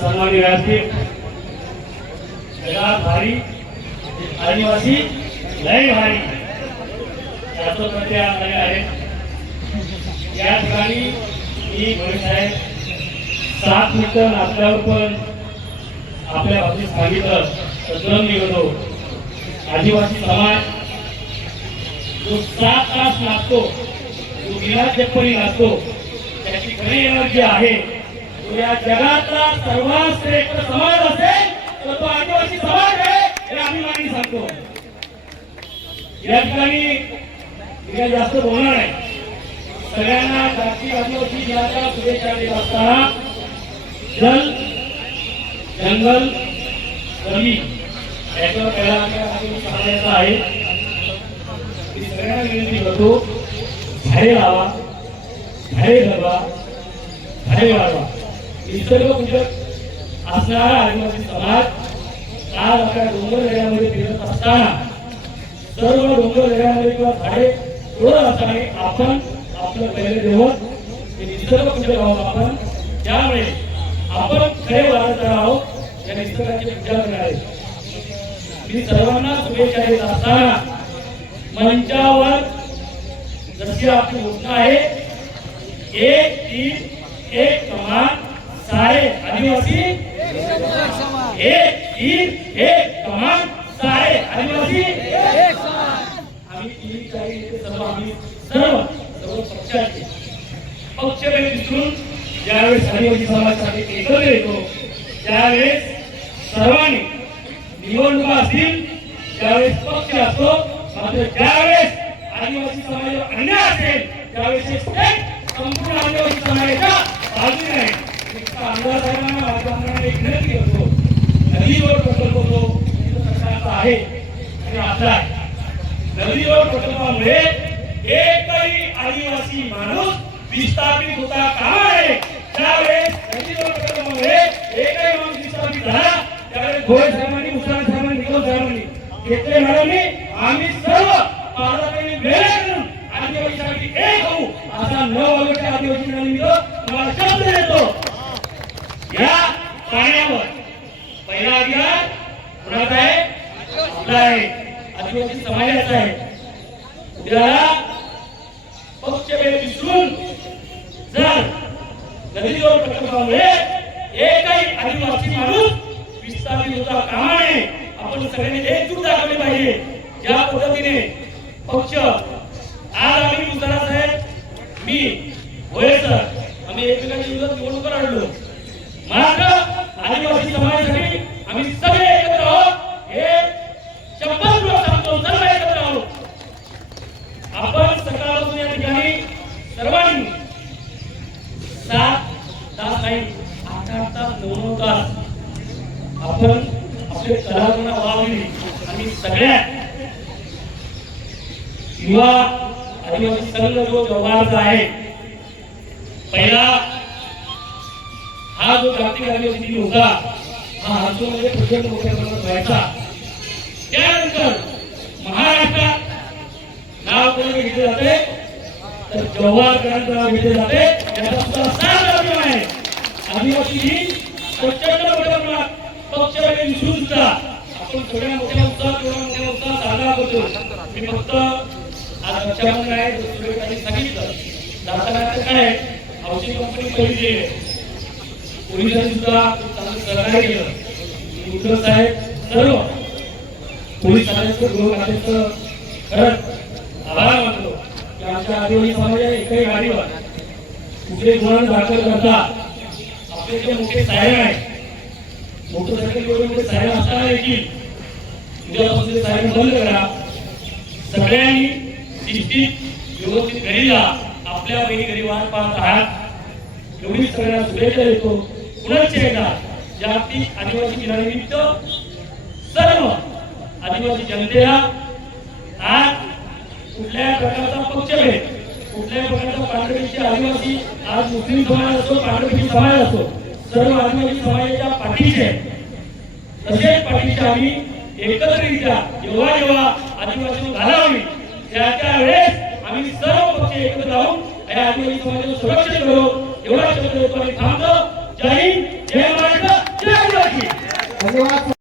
सन्मान्य व्यासपीठ जगात भारी आदिवासी लय भारी शास्त्रज्ञ आलेले आहेत. या ठिकाणी मी गोरे आहे सात मीटर नाचल्यावर पण आपल्या बाबतीत सांगितलं तर निघतो. आदिवासी समाज जो सात तास नाचतो जो बिना चप्पली नाचतो त्याची खरी एनर्जी आहे. या जगातला सर्वात श्रेष्ठ समाज असेल तर तो आदिवासी समाज आहे हे आम्ही मागणी सांगतो. या ठिकाणी जास्त बोलणार नाही. सगळ्यांना जागतिक आदिवासी दिनाच्या शुभेच्छा देत असताना जल जंगल जमीन याच्यावर पहिला सांगायचं आहे. मी सगळ्यांना विनंती करतो झाडे लावा झाडे जगवा झाडे वाढवा. निसर्ग पूजक असणारा आदिवासी समाज आज आपल्या डोंगर दऱ्यामध्ये फिरत असताना सर्व डोंगर दऱ्यामध्ये किंवा झाडे तोडत असताना आपण आपलं पहिले देवत हे निसर्ग पूजक आहोत आपण. त्यामुळे आपण खरे वाढत आहोत या निसर्गाची पूजा करणार मी सर्वांना शुभेच्छा देत असताना मंचावर जशी आपली घोषणा आहे एक तीन एक कमान सारे आदिवासी एक ईद एक कमान सारे आदिवासी आम्ही ईद काही सर्व आम्ही सर्व सर्व पक्षाचे पक्ष पक्षभेद विसरून ज्यावेळेस आदिवासी समाजासाठी एकत्र येतो त्यावेळेस सर्वांनी निवडणुका असतील त्यावेळेस पक्ष असतो मात्र ज्यावेळेस आदिवासी समाजावर अन्याय असेल त्यावेळेस संपूर्ण आदिवासी समाजाच्या बाजूने आहे विनंती करतो नदीवर प्रकल्प तो सरकारचा आहे आणि आपला आहे प्रकल्पामुळे एकही आदिवासी माणूस विस्थापित होता कामा नये त्यावेळेस नदीवर प्रकल्पामुळे एकही माणूस विस्थापित झाला त्यावेळेस गोयल साहेबांनी मुसळान साहेबांनी निकम साहेबांनी घेतले मॅडमनी आम्ही सर्व पालकांनी वेळ करून आदिवासीसाठी एक होऊ असा न वगळता आदिवासी दिनानिमित्त तुम्हाला शब्द देतो या पाण्यावर पहिला अधिकार कुणाचा आहे? आपला आहे. आदिवासी समाजाचा आहे उद्याला पक्षभेद विसरून जर नदीजोड प्रकल्पामुळे एकही आदिवासी माणूस विस्थापित होता कामा नये आपण सगळ्यांनी एकजूट दाखवली पाहिजे. ज्या पद्धतीने पक्ष आज आम्ही मुसरा साहेब मी होय सर आम्ही एकमेकांच्या विरोधात निवडणूक लढलो. मात्र आदिवासी समाजासाठी आम्ही सगळे एकत्र आहोत हे शपथपूर्वक सांगतो सर्व एकत्र आहोत आपण सकाळपासून या ठिकाणी सर्वांनी सात तास नाही आठ आठ तास नऊ नऊ तास आपण आपले कलागुण वावली आणि सगळ्या युवा आदिवासी संघ जो व्यवहारचा आहे पहिला हा जो जागतिक आदिवासी दिन होता हा हातूमध्ये प्रचंड मोठ्या प्रमाणात व्हायचा. त्यानंतर महाराष्ट्रात नाव कोणी घेतले जाते तर जव्हारकरांचं नाव घेतले जाते याचा सुद्धा सार अभिमान आहे. आदिवासी दिन प्रचंड मोठ्या प्रमाणात पक्षाकडे दिसून सुद्धा आपण थोड्या मोठ्या उत्साहात थोड्या मोठ्या उत्साहात साजरा करतो मी फक्त आज रक्षाबंधन आहे दुसरे सांगितलं. जाताना काय आहे? कंपनी पहिली आहे. पोलिसांनी सुद्धा चांगलं सहकार्य केलं. उद्धव साहेब सर्व पोलीस खात्याचं गृह खात्याचं खरंच आभार मानतो. आमच्या आदिवासी समाजाच्या एकही गाडीवर कुठले गुन्हा दाखल आपले जे मोठे साहेब मोटरसायकल मोठे साहेब असताना देखील उद्यापासून ते साहेब बंद करा. सगळ्यांनी व्यवस्थित आपल्या बहिणी पाहत आहात सगळ्यांना शुभेच्छा देतो. पुनश्च एकदा जागतिक आदिवासी दिनानिमित्त सर्व आदिवासी जनतेला आज कुठल्याही प्रकारचा पक्षभेद कुठल्याही प्रकारचा पांढरपेशी आदिवासी आज मुस्लिम समाज असतो पांढरपेशी समाज असतो सर्व आदिवासी समाजाच्या पाठीचे तसेच पाठीचे आम्ही एकत्रित्या जेव्हा जेव्हा आदिवासी घालावी त्या त्यावेळेस आम्ही सर्व पक्ष एकत्र राहून आणि आदिवासी समाजाचं सुरक्षित करू. एवढा शब्द देतो आणि थांबतो. जय हिंद जय महाराष्ट्र जय आदिवासी. धन्यवाद.